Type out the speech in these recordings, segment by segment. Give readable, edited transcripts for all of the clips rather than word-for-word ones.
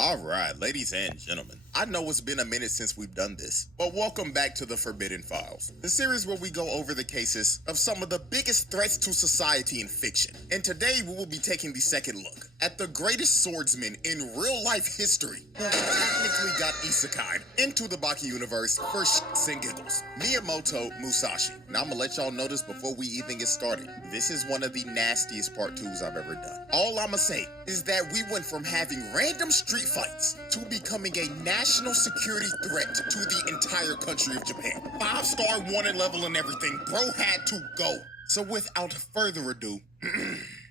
Alright, ladies and gentlemen, I know it's been a minute since we've done this, but welcome back to the Forbidden Files, the series where we go over the cases of some of the biggest threats to society in fiction. And today we will be taking the second look at the greatest swordsman in real-life history who technically got isekai'd into the Baki universe for shits and giggles, Miyamoto Musashi. Now I'm gonna let y'all know this before we even get started. This is one of the nastiest part 2s I've ever done. All I'ma say is that we went from having random street fights to becoming a national security threat to the entire country of Japan. 5-star wanted level and everything. Bro had to go. So without further ado,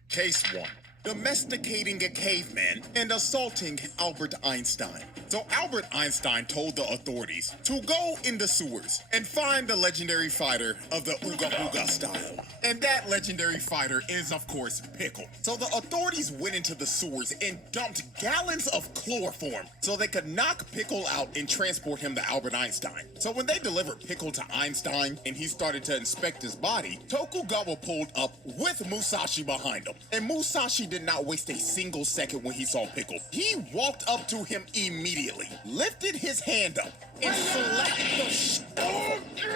case 1. Domesticating a caveman and assaulting Albert Einstein. So Albert Einstein told the authorities to go in the sewers and find the legendary fighter of the Ooga Booga style. And that legendary fighter is, of course, Pickle. So the authorities went into the sewers and dumped gallons of chloroform so they could knock Pickle out and transport him to Albert Einstein. So when they delivered Pickle to Einstein and he started to inspect his body, Tokugawa pulled up with Musashi behind him. And Musashi did not waste a single second when he saw Pickle. He walked up to him immediately, lifted his hand up, and slapped the shit out of him.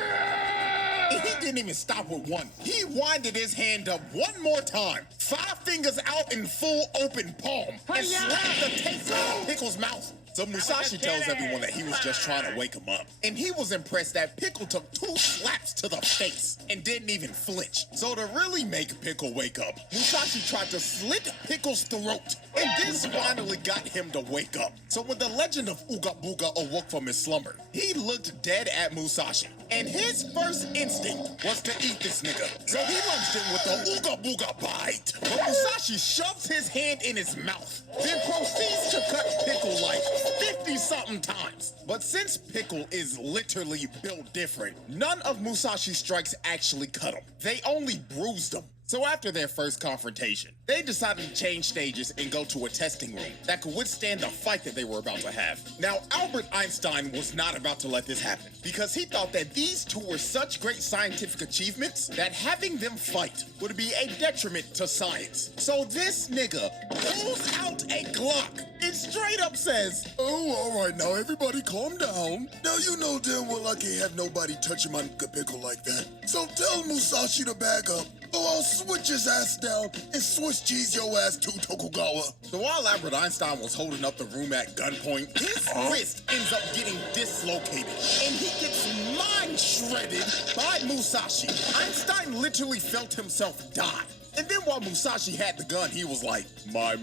And he didn't even stop with one. He winded his hand up one more time, 5 fingers out in full open palm, and slapped the taste out of Pickle's mouth. So Musashi tells everyone that he was just trying to wake him up. And he was impressed that Pickle took 2 slaps to the face and didn't even flinch. So to really make Pickle wake up, Musashi tried to slit Pickle's throat. And this finally got him to wake up. So when the legend of Ooga Booga awoke from his slumber, he looked dead at Musashi. And his first instinct was to eat this nigga. So he lunged in with the Ooga Booga bite. But Musashi shoves his hand in his mouth, then proceeds to cut Pickle like 50-something times. But since Pickle is literally built different, none of Musashi's strikes actually cut him. They only bruised him. So after their first confrontation, they decided to change stages and go to a testing room that could withstand the fight that they were about to have. Now, Albert Einstein was not about to let this happen because he thought that these two were such great scientific achievements that having them fight would be a detriment to science. So this nigga pulls out a Glock and straight up says, "Oh, all right, now everybody calm down. Now you know damn well I can't have nobody touching my Pickle like that. So tell Musashi to back up, or I'll switch his ass down and Swiss cheese your ass to Tokugawa." So while Albert Einstein was holding up the room at gunpoint, his wrist ends up getting dislocated, and he gets mind shredded by Musashi. Einstein literally felt himself die. And then while Musashi had the gun, he was like, my.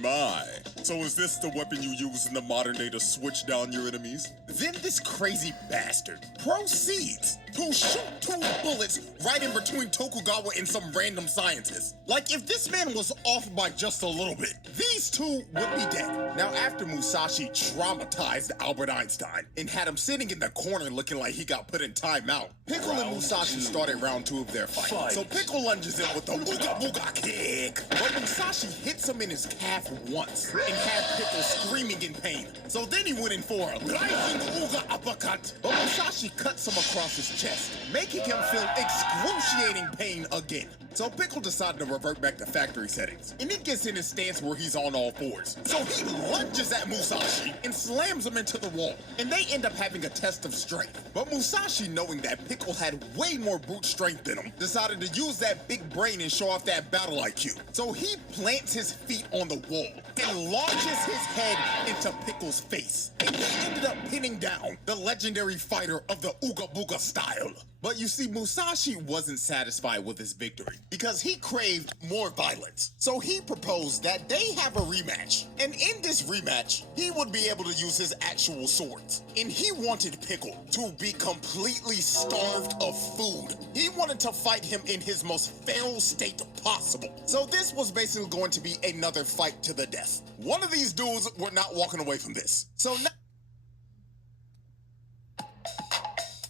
So is this the weapon you use in the modern day to switch down your enemies? Then this crazy bastard proceeds to shoot 2 bullets right in between Tokugawa and some random scientist. Like if this man was off by just a little bit, these 2 would be dead. Now after Musashi traumatized Albert Einstein and had him sitting in the corner looking like he got put in timeout, Pickle and Musashi started round 2 of their fight. So Pickle lunges in with the Ooga Booga kick. But Musashi hits him in his calf once and had Pickle screaming in pain. So then he went in for a rising Ooga uppercut. But Musashi cuts him across his chest, making him feel excruciating pain again. So Pickle decided to revert back to factory settings, and he gets in his stance where he's on all 4s. So he lunges at Musashi and slams him into the wall, and they end up having a test of strength. But Musashi, knowing that Pickle had way more brute strength than him, decided to use that big brain and show off that battle IQ. So he plants his feet on the wall and launches his head into Pickle's face, and he ended up pinning down the legendary fighter of the Ooga Booga style. But you see, Musashi wasn't satisfied with his victory because he craved more violence. So he proposed that they have a rematch. And in this rematch, he would be able to use his actual swords. And he wanted Pickle to be completely starved of food. He wanted to fight him in his most feral state possible. So this was basically going to be another fight to the death. One of these dudes were not walking away from this. So now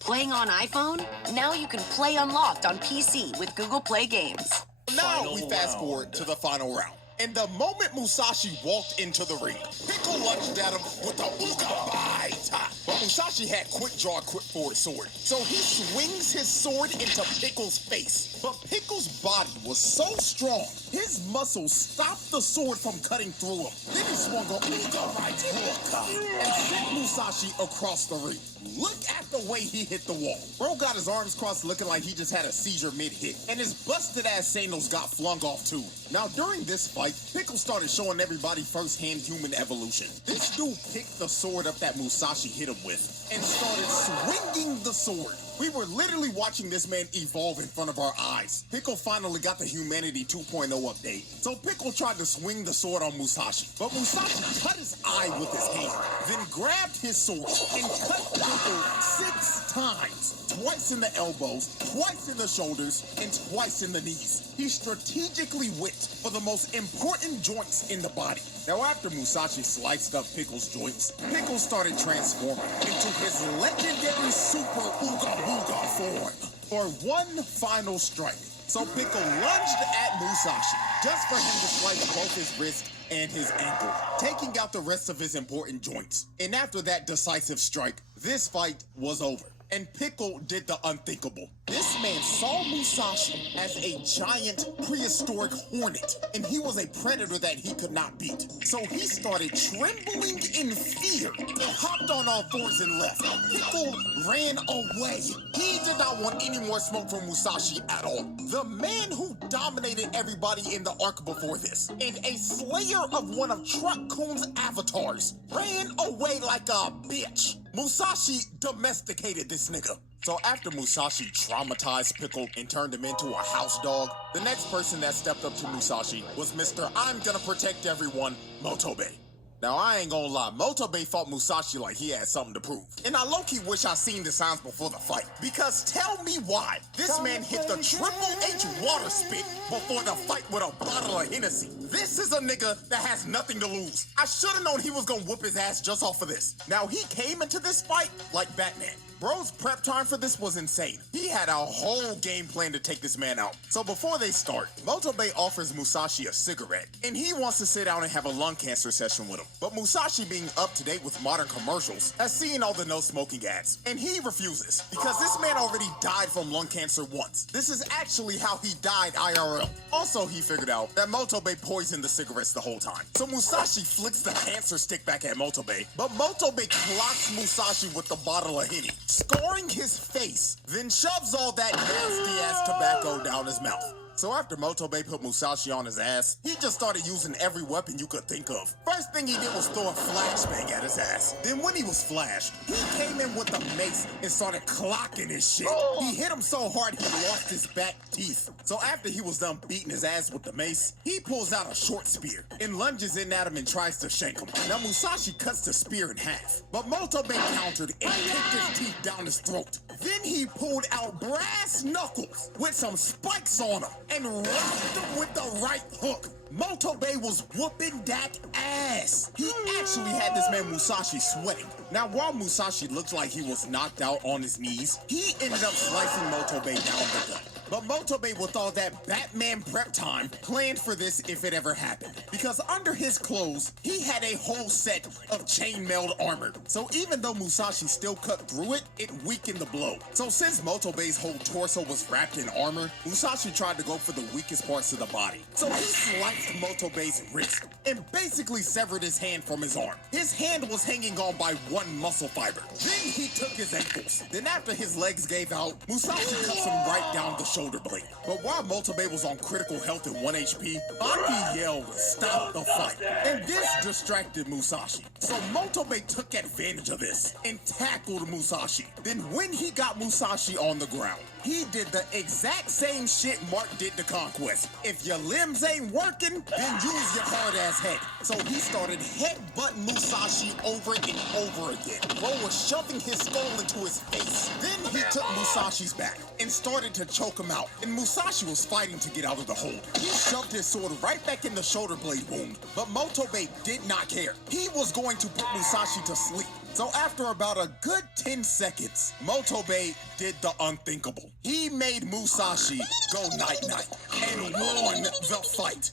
Playing on iPhone? Now you can play unlocked on PC with Google Play Games. Now we fast forward to the final round. And the moment Musashi walked into the ring, Pickle lunged at him with the Ooga bite. But Musashi had quick draw, quick forward sword. So he swings his sword into Pickle's face. But Pickle's body was so strong, his muscles stopped the sword from cutting through him. Then his swung a Uga right hook and sent Musashi across the ring. Look at the way he hit the wall. Bro got his arms crossed looking like he just had a seizure mid-hit, and his busted-ass sandals got flung off too. Now, during this fight, Pickle started showing everybody first-hand human evolution. This dude picked the sword up that Musashi hit him with and started swinging the sword. We were literally watching this man evolve in front of our eyes. Pickle finally got the Humanity 2.0 update. So Pickle tried to swing the sword on Musashi, but Musashi cut his eye with his hand, then grabbed his sword and cut Pickle 6 times. Twice in the elbows, twice in the shoulders, and twice in the knees. He strategically went for the most important joints in the body. Now, after Musashi sliced up Pickle's joints, Pickle started transforming into his legendary Super Ooga Booga form for one final strike. So Pickle lunged at Musashi just for him to slice both his wrist and his ankle, taking out the rest of his important joints. And after that decisive strike, this fight was over, and Pickle did the unthinkable. This man saw Musashi as a giant prehistoric hornet, and he was a predator that he could not beat. So he started trembling in fear and hopped on all fours and left. Pickle ran away. He did not want any more smoke from Musashi at all. The man who dominated everybody in the arc before this, and a slayer of one of Truck Coon's avatars, ran away like a bitch. Musashi domesticated this nigga. So after Musashi traumatized Pickle and turned him into a house dog, the next person that stepped up to Musashi was Mr. I'm gonna protect everyone, Motobe. Now, I ain't gonna lie, Motobe fought Musashi like he had something to prove. And I low-key wish I seen the signs before the fight. Because tell me why this man hit the Triple H water spit before the fight with a bottle of Hennessy. This is a nigga that has nothing to lose. I should've known he was gonna whoop his ass just off of this. Now, he came into this fight like Batman. Bro's prep time for this was insane. He had a whole game plan to take this man out. So before they start, Motobe offers Musashi a cigarette, and he wants to sit down and have a lung cancer session with him. But Musashi, being up to date with modern commercials, has seen all the no smoking ads, and he refuses because this man already died from lung cancer once. This is actually how he died IRL. Also, he figured out that Motobe poisoned the cigarettes the whole time. So Musashi flicks the cancer stick back at Motobe, but Motobe clocks Musashi with the bottle of Henny, scoring his face, then shoves all that nasty-ass tobacco down his mouth. So after Motobe put Musashi on his ass, he just started using every weapon you could think of. First thing he did was throw a flashbang at his ass. Then when he was flashed, he came in with a mace and started clocking his shit. He hit him so hard he lost his back teeth. So after he was done beating his ass with the mace, he pulls out a short spear and lunges in at him and tries to shank him. Now Musashi cuts the spear in half, but Motobe countered and kicked his teeth down his throat. Then he pulled out brass knuckles with some spikes on him and rocked him with the right hook. Motobe was whooping that ass. He actually had this man Musashi sweating. Now, while Musashi looked like he was knocked out on his knees, he ended up slicing Motobe down the gut. But Motobe, with all that Batman prep time, planned for this if it ever happened. Because under his clothes, he had a whole set of chainmailed armor. So even though Musashi still cut through it, it weakened the blow. So since Motobe's whole torso was wrapped in armor, Musashi tried to go for the weakest parts of the body. So he sliced Motobe's wrist and basically severed his hand from his arm. His hand was hanging on by one muscle fiber. Then he took his ankles. Then after his legs gave out, Musashi cuts him right down the shoulder blade. But while Motobe was on critical health and 1 HP, Baki yelled, "Stop the fight." And this distracted Musashi. So Motobe took advantage of this and tackled Musashi. Then when he got Musashi on the ground, he did the exact same shit Mark did to Conquest. If your limbs ain't working, then use your hard-ass head. So he started headbutting Musashi over and over again. Bro was shoving his skull into his face. Then he took Musashi's back and started to choke him out. And Musashi was fighting to get out of the hold. He shoved his sword right back in the shoulder blade wound. But Motobe did not care. He was going to put Musashi to sleep. So after about a good 10 seconds, Motobe did the unthinkable. He made Musashi go night-night and won the fight.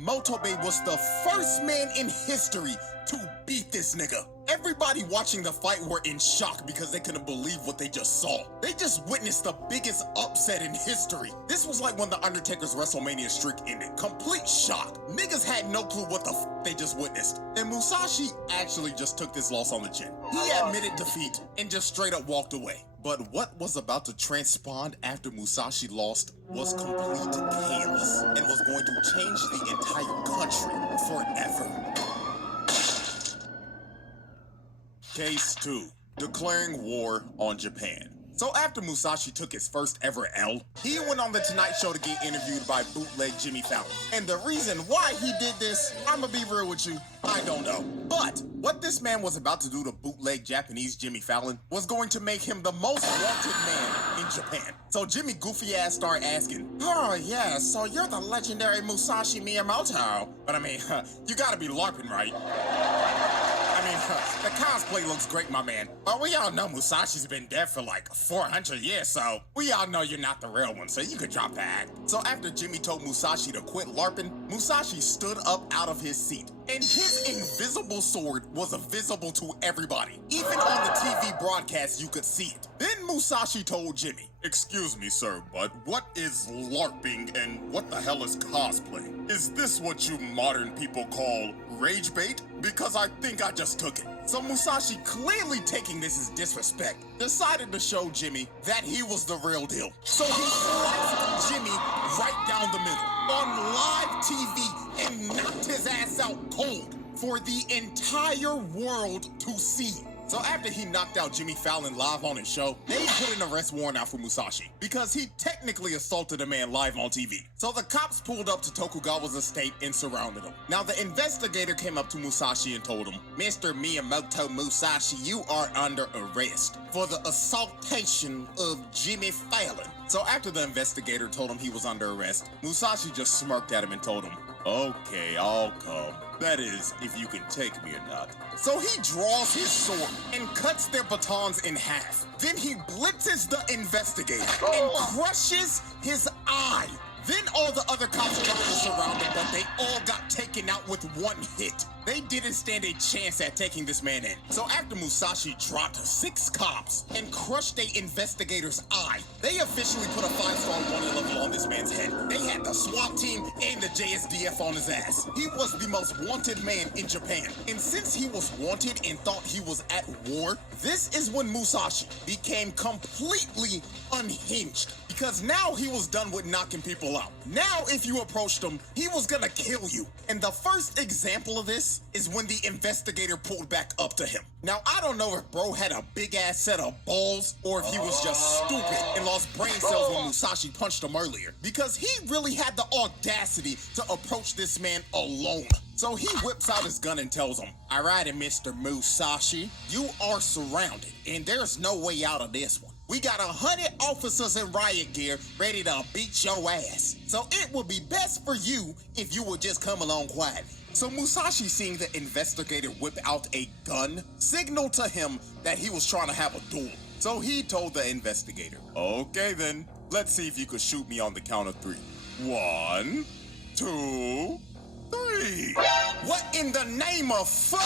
Motobe was the first man in history to beat this nigga. Everybody watching the fight were in shock because they couldn't believe what they just saw. They just witnessed the biggest upset in history. This was like when The Undertaker's WrestleMania streak ended. Complete shock. Niggas had no clue what the they just witnessed. And Musashi actually just took this loss on the chin. He admitted defeat and just straight up walked away. But what was about to transpire after Musashi lost was complete chaos and was going to change the entire country forever. Case 2. Declaring war on Japan. So after Musashi took his first ever L, he went on The Tonight Show to get interviewed by bootleg Jimmy Fallon. And the reason why he did this, I'ma be real with you, I don't know. But what this man was about to do to bootleg Japanese Jimmy Fallon was going to make him the most wanted man in Japan. So Jimmy goofy ass started asking, oh yeah, so you're the legendary Musashi Miyamoto. But I mean, you gotta be LARPing, right? I mean, the cosplay looks great, my man. But we all know Musashi's been dead for like 400 years, so we all know you're not the real one, so you could drop the act. So after Jimmy told Musashi to quit LARPing, Musashi stood up out of his seat. And his invisible sword was visible to everybody. Even on the TV broadcast, you could see it. Then Musashi told Jimmy, excuse me, sir, but what is LARPing and what the hell is cosplay? Is this what you modern people call rage bait? Because I think I just took it. So Musashi, clearly taking this as disrespect, decided to show Jimmy that he was the real deal. So he sliced Jimmy right down the middle on live TV and knocked his ass out cold for the entire world to see. So after he knocked out Jimmy Fallon live on his show, they put an arrest warrant out for Musashi because he technically assaulted a man live on TV. So the cops pulled up to Tokugawa's estate and surrounded him. Now the investigator came up to Musashi and told him, Mr. Miyamoto Musashi, you are under arrest for the assaultation of Jimmy Fallon. So after the investigator told him he was under arrest, Musashi just smirked at him and told him, okay, I'll come. That is, if you can take me or not. So he draws his sword and cuts their batons in half. Then he blitzes the investigator and crushes his eye. Then all the other cops tried to surround him, but they all got taken out with one hit. They didn't stand a chance at taking this man in. So after Musashi dropped 6 cops and crushed a investigator's eye, they officially put a 5-star wanted level on this man's head. They had the SWAT team and the JSDF on his ass. He was the most wanted man in Japan. And since he was wanted and thought he was at war, this is when Musashi became completely unhinged. Because now he was done with knocking people out. Now if you approached him, he was gonna kill you. And the first example of this is when the investigator pulled back up to him. Now I don't know if bro had a big ass set of balls or if he was just stupid and lost brain cells when Musashi punched him earlier. Because he really had the audacity to approach this man alone. So he whips out his gun and tells him, alrighty, Mr. Musashi, you are surrounded and there's no way out of this one. We got 100 officers in riot gear ready to beat your ass. So it would be best for you if you would just come along quietly. So Musashi, seeing the investigator whip out a gun, signaled to him that he was trying to have a duel. So he told the investigator, okay then, let's see if you could shoot me on the count of 3. 1, 2, 3. What in the name of fuck?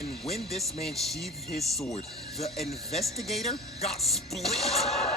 And when this man sheathed his sword, the investigator got split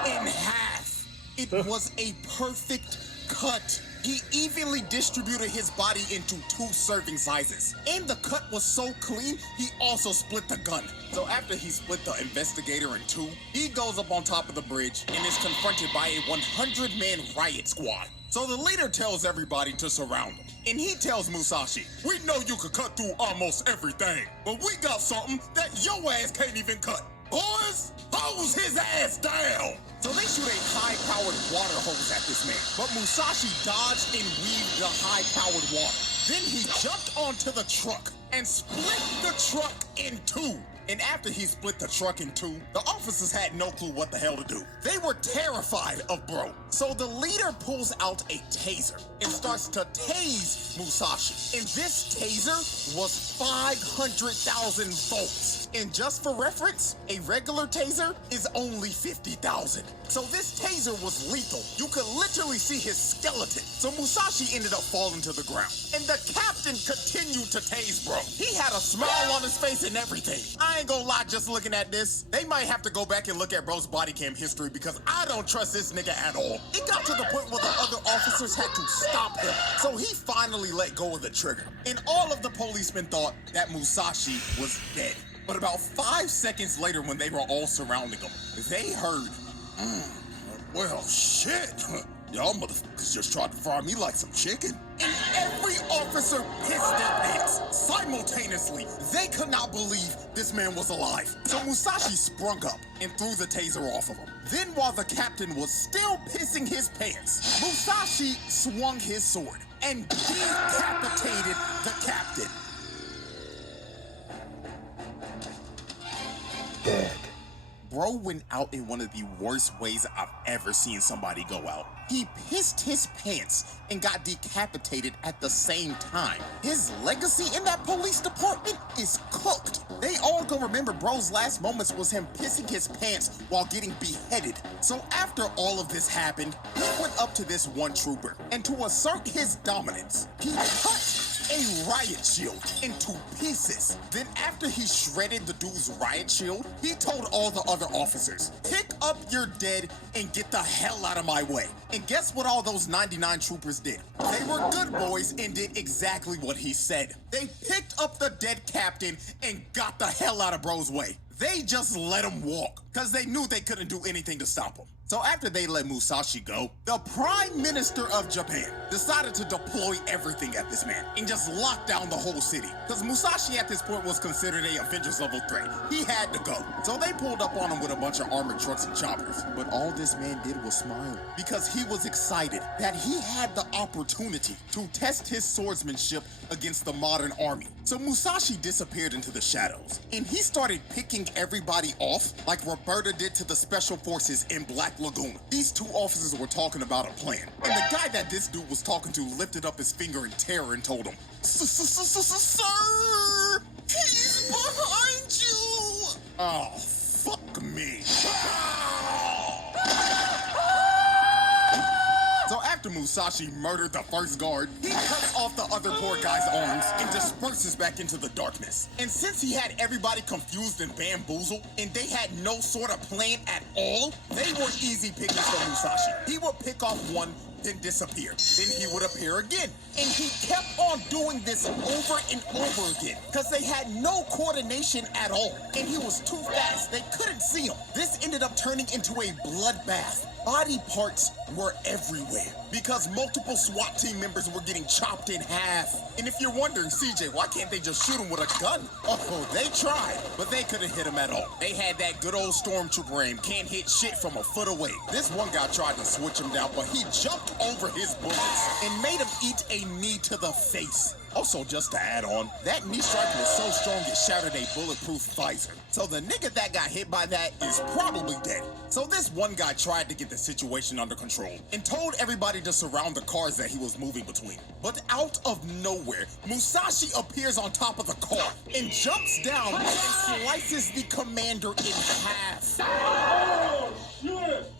in half. It was a perfect cut. He evenly distributed his body into 2 serving sizes. And the cut was so clean, he also split the gun. So after he split the investigator in 2, he goes up on top of the bridge and is confronted by a 100-man riot squad. So the leader tells everybody to surround him. And he tells Musashi, we know you could cut through almost everything, but we got something that your ass can't even cut. Boys, hose his ass down! So they shoot a high-powered water hose at this man, but Musashi dodged and weaved the high-powered water. Then he jumped onto the truck and split the truck in 2. And after he split the truck in two, the officers had no clue what the hell to do. They were terrified of Bro. So the leader pulls out a taser and starts to tase Musashi. And this taser was 500,000 volts. And just for reference, a regular taser is only 50,000. So this taser was lethal. You could literally see his skeleton. So Musashi ended up falling to the ground. And the captain continued to tase Bro. He had a smile on his face and everything. I ain't gonna lie, just looking at this, they might have to go back and look at Bro's body cam history because I don't trust this nigga at all. It got to the point where the other officers had to stop him. So he finally let go of the trigger. And all of the policemen thought that Musashi was dead. But about 5 seconds later, when they were all surrounding him, they heard, well, shit. Y'all motherfuckers just tried to fry me like some chicken. And every officer pissed their pants simultaneously. They could not believe this man was alive. So Musashi sprung up and threw the taser off of him. Then while the captain was still pissing his pants, Musashi swung his sword and decapitated the captain. Dead. Bro went out in one of the worst ways I've ever seen somebody go out. He pissed his pants and got decapitated at the same time. His legacy in that police department is cooked. They all gonna remember Bro's last moments was him pissing his pants while getting beheaded. So after all of this happened, he went up to this one trooper, and to assert his dominance, he cut a riot shield into pieces. Then after he shredded the dude's riot shield, he told all the other officers, pick up your dead and get the hell out of my way. And guess what all those 99 troopers did? They were good boys and did exactly what he said. They picked up the dead captain and got the hell out of Bro's way. They just let him walk, because they knew they couldn't do anything to stop him. So after they let Musashi go, the Prime Minister of Japan decided to deploy everything at this man and just lock down the whole city. Because Musashi at this point was considered a Avengers level threat. He had to go. So they pulled up on him with a bunch of armored trucks and choppers. But all this man did was smile, because he was excited that he had the opportunity to test his swordsmanship against the modern army. So Musashi disappeared into the shadows, and he started picking everybody off like Roberta did to the special forces in Black Lagoon. These two officers were talking about a plan, and the guy that this dude was talking to lifted up his finger in terror and told him, Sir, he's behind you. Oh, fuck me. So after Musashi murdered the first guard, he cuts off the other poor guy's arms and disperses back into the darkness. And since he had everybody confused and bamboozled, and they had no sort of plan at all, they were easy pickings for Musashi. He would pick off one, then disappear. Then he would appear again. And he kept on doing this over and over again, because they had no coordination at all. And he was too fast. They couldn't see him. This ended up turning into a bloodbath. Body parts were everywhere because multiple SWAT team members were getting chopped in half. And if you're wondering, CJ, why can't they just shoot him with a gun? Oh, they tried, but they couldn't hit him at all. They had that good old stormtrooper aim, can't hit shit from a foot away. This one guy tried to switch him down, but he jumped over his bullets and made him eat a knee to the face. Also, just to add on, that knee strike was so strong it shattered a bulletproof visor. So the nigga that got hit by that is probably dead. So this one guy tried to get the situation under control and told everybody to surround the cars that he was moving between. But out of nowhere, Musashi appears on top of the car and jumps down and slices the commander in half.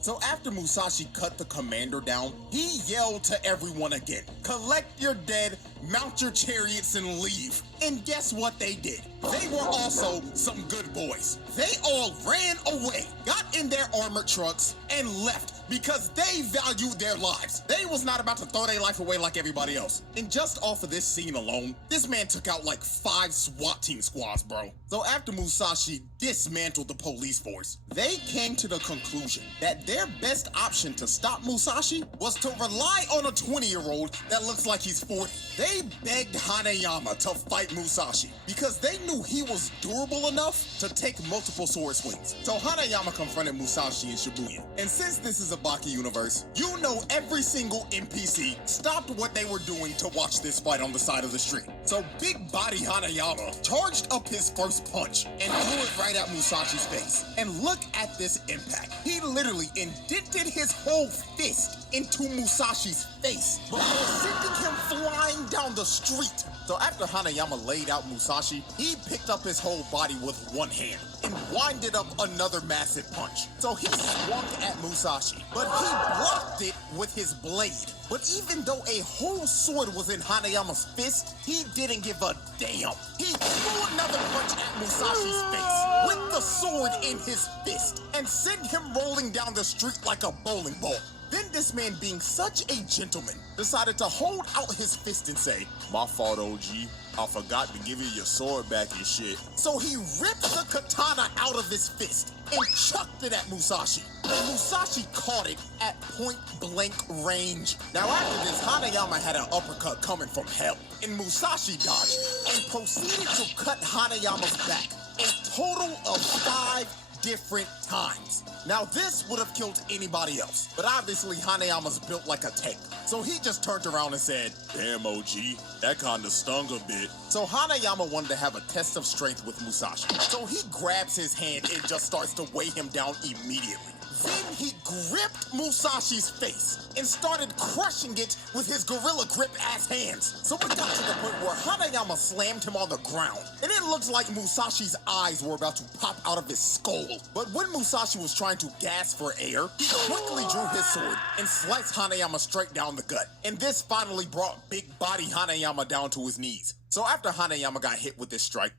So after Musashi cut the commander down, he yelled to everyone again, collect your dead, mount your chariots, and leave. And guess what they did? They were also some good boys. They all ran away, got in their armored trucks, and left because they valued their lives. They was not about to throw their life away like everybody else. And just off of this scene alone, this man took out like 5 SWAT team squads, bro. So after Musashi dismantled the police force, they came to the conclusion that their best option to stop Musashi was to rely on a 20-year-old that looks like he's 40. They begged Hanayama to fight Musashi because they knew he was durable enough to take multiple sword swings. So Hanayama confronted Musashi in Shibuya. And since this is a Baki universe, you know every single NPC stopped what they were doing to watch this fight on the side of the street. So Big Body Hanayama charged up his first punch and threw it right at Musashi's face. And look at this impact. He literally indented his whole fist into Musashi's face before sending him flying down the street. So after Hanayama laid out Musashi, he picked up his whole body with one hand and winded up another massive punch. So he swung at Musashi, but he blocked it with his blade. But even though a whole sword was in Hanayama's fist, he didn't give a damn. He threw another punch at Musashi's face with the sword in his fist and sent him rolling down the street like a bowling ball. Then this man, being such a gentleman, decided to hold out his fist and say, "My fault, OG. I forgot to give you your sword back and shit." So he ripped the katana out of his fist and chucked it at Musashi. And Musashi caught it at point blank range. Now after this, Hanayama had an uppercut coming from hell, and Musashi dodged and proceeded to cut Hanayama's back a total of 5 different times. Now this would have killed anybody else, but obviously Hanayama's built like a tank. So he just turned around and said, "Damn, OG, that kinda stung a bit." So Hanayama wanted to have a test of strength with Musashi. So he grabs his hand and just starts to weigh him down immediately. Then he gripped Musashi's face and started crushing it with his gorilla grip ass hands. So it got to the point where Hanayama slammed him on the ground, and it looked like Musashi's eyes were about to pop out of his skull. But when Musashi was trying to gasp for air, he quickly drew his sword and sliced Hanayama straight down the gut. And this finally brought Big Body Hanayama down to his knees. So after Hanayama got hit with this strike,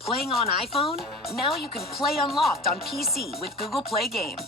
Playing on iPhone? Now you can play Unlocked on PC with Google Play Games.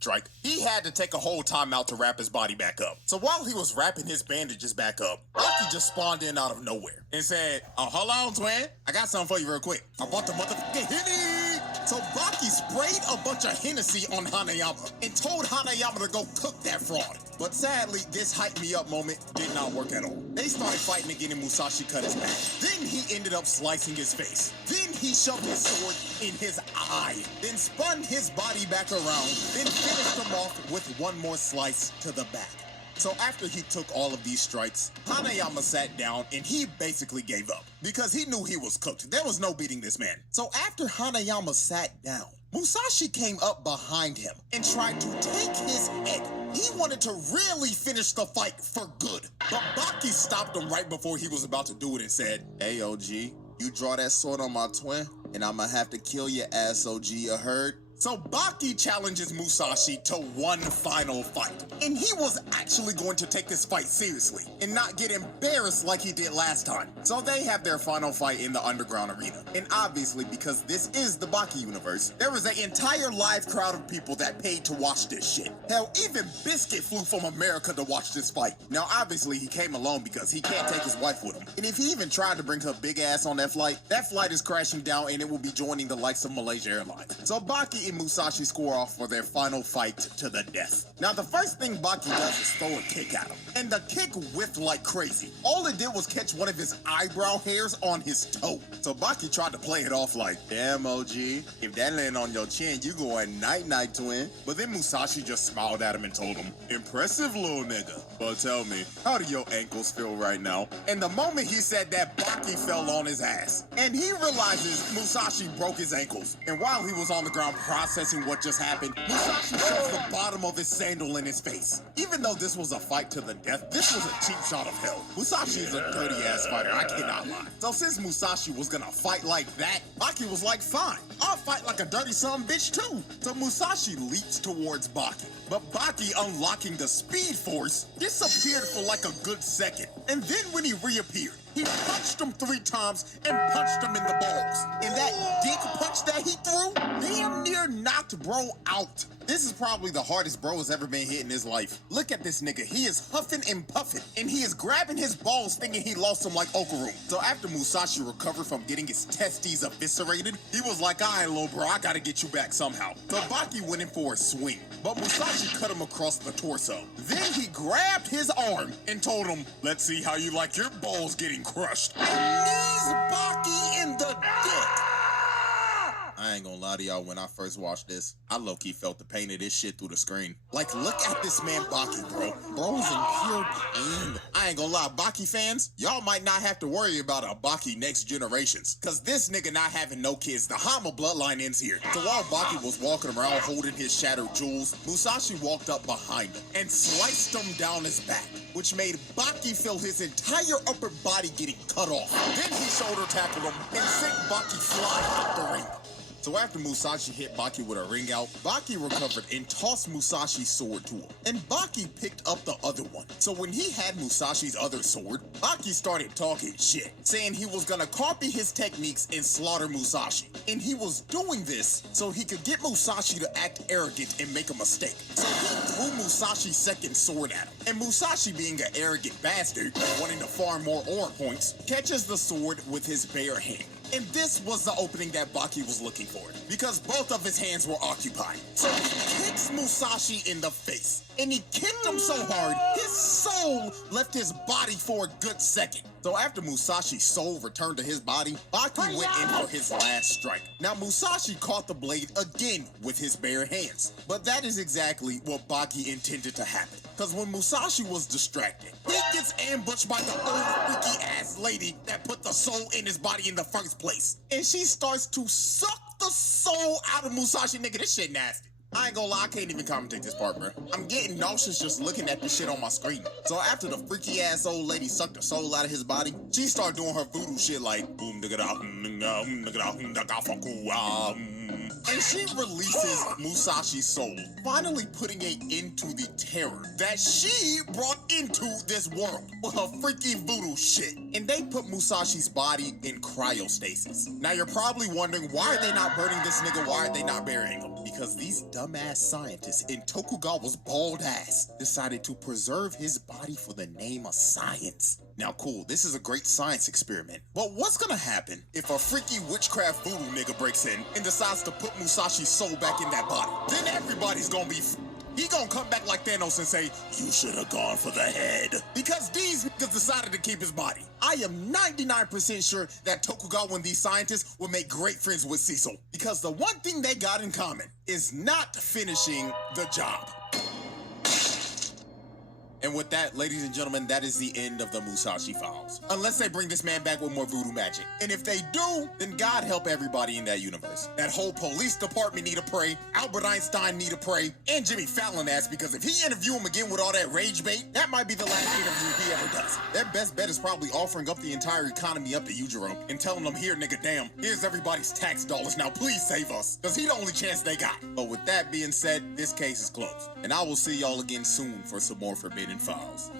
strike, he had to take a whole timeout to wrap his body back up. So while he was wrapping his bandages back up, Baki just spawned in out of nowhere and said, "Oh, hold on, twin. I got something for you real quick. I bought the motherfucking Henny." So Baki sprayed a bunch of Hennessy on Hanayama and told Hanayama to go cook that fraud. But sadly, this hype me up moment did not work at all. They started fighting again and Musashi cut his back. Then he ended up slicing his face. Then he shoved his sword in his eye. Then spun his body back around. Then finished him off with one more slice to the back. So after he took all of these strikes, Hanayama sat down and he basically gave up because he knew he was cooked. There was no beating this man. So after Hanayama sat down, Musashi came up behind him and tried to take his head. He wanted to really finish the fight for good. But Baki stopped him right before he was about to do it and said, "Hey, OG, you draw that sword on my twin, and I'ma have to kill your ass, OG, you heard?" So Baki challenges Musashi to one final fight. And he was actually going to take this fight seriously and not get embarrassed like he did last time. So they have their final fight in the underground arena. And obviously, because this is the Baki universe, there was an entire live crowd of people that paid to watch this shit. Hell, even Biscuit flew from America to watch this fight. Now, obviously, he came alone because he can't take his wife with him. And if he even tried to bring her big ass on that flight is crashing down and it will be joining the likes of Malaysia Airlines. So Baki and Musashi score off for their final fight to the death. Now, the first thing Baki does is throw a kick at him. And the kick whipped like crazy. All it did was catch one of his eyebrow hairs on his toe. So Baki tried to play it off like, "Damn, OG, if that land on your chin, you going night-night, twin." But then Musashi just smiled at him and told him, "Impressive, little nigga. But tell me, how do your ankles feel right now?" And the moment he said that, Baki fell on his ass. And he realizes Musashi broke his ankles. And while he was on the ground processing what just happened, Musashi shoves the bottom of his sandal in his face. Even though this was a fight to the death, this was a cheap shot of hell. Musashi is a dirty-ass fighter, I cannot lie. So since Musashi was gonna fight like that, Baki was like, "Fine, I'll fight like a dirty son bitch too." So Musashi leaps towards Baki. But Baki, unlocking the speed force, disappeared for like a good second. And then when he reappeared, he punched him 3 times and punched him in the balls. And that dick punch that he threw damn near knocked bro out. This is probably the hardest bro has ever been hit in his life. Look at this nigga. He is huffing and puffing, and he is grabbing his balls thinking he lost them like Okaru. So after Musashi recovered from getting his testes eviscerated, he was like, "All right, little bro, I gotta get you back somehow." So Baki went in for a swing, but Musashi cut him across the torso. Then he grabbed his arm and told him, "Let's see how you like your balls getting crushed." And knees Baki in the dick. I I ain't gonna lie to y'all, when I first watched this, I low-key felt the pain of this shit through the screen. Like, look at this man Baki, bro. Bro's in pure pain. I ain't gonna lie, Baki fans, y'all might not have to worry about a Baki next generations, cause this nigga not having no kids, the Hama bloodline ends here. So while Baki was walking around holding his shattered jewels, Musashi walked up behind him and sliced him down his back, which made Baki feel his entire upper body getting cut off. Then he shoulder tackled him and sent Baki flying out the ring. So after Musashi hit Baki with a ring out, Baki recovered and tossed Musashi's sword to him. And Baki picked up the other one. So when he had Musashi's other sword, Baki started talking shit, saying he was gonna copy his techniques and slaughter Musashi. And he was doing this so he could get Musashi to act arrogant and make a mistake. So he threw Musashi's second sword at him. And Musashi, being an arrogant bastard, wanting to farm more aura points, catches the sword with his bare hand. And this was the opening that Baki was looking for, because both of his hands were occupied. So he kicks Musashi in the face, and he kicked him so hard, his soul left his body for a good second. So after Musashi's soul returned to his body, Baki went in for his last strike. Now Musashi caught the blade again with his bare hands, but that is exactly what Baki intended to happen. Because when Musashi was distracted, he gets ambushed by the old freaky ass lady that put the soul in his body in the first place. And she starts to suck the soul out of Musashi. Nigga, this shit nasty. I ain't gonna lie, I can't even commentate this part, bro. I'm getting nauseous just looking at this shit on my screen. So after the freaky ass old lady sucked the soul out of his body, she started doing her voodoo shit like boom nigga da and she releases Musashi's soul, finally putting an end to the terror that she brought into this world with her freaky voodoo shit. And they put Musashi's body in cryostasis. Now you're probably wondering, why are they not burning this nigga? Why are they not burying him? Because these dumbass scientists in Tokugawa's bald ass decided to preserve his body for the name of science. Now cool, this is a great science experiment. But what's gonna happen if a freaky witchcraft voodoo nigga breaks in and decides to put Musashi's soul back in that body? Then everybody's gonna be he gonna come back like Thanos and say, you should have gone for the head. Because these niggas decided to keep his body. I am 99% sure that Tokugawa and these scientists will make great friends with Cecil. Because the one thing they got in common is not finishing the job. And with that, ladies and gentlemen, that is the end of the Musashi Files. Unless they bring this man back with more voodoo magic. And if they do, then God help everybody in that universe. That whole police department need to pray, Albert Einstein need to pray, and Jimmy Fallon ass, because if he interview him again with all that rage bait, that might be the last interview he ever does. Their best bet is probably offering up the entire economy up to you, Jerome, and telling them, here, nigga, damn, here's everybody's tax dollars, now please save us. Because he the only chance they got. But with that being said, this case is closed. And I will see y'all again soon for some more Forbidden Files.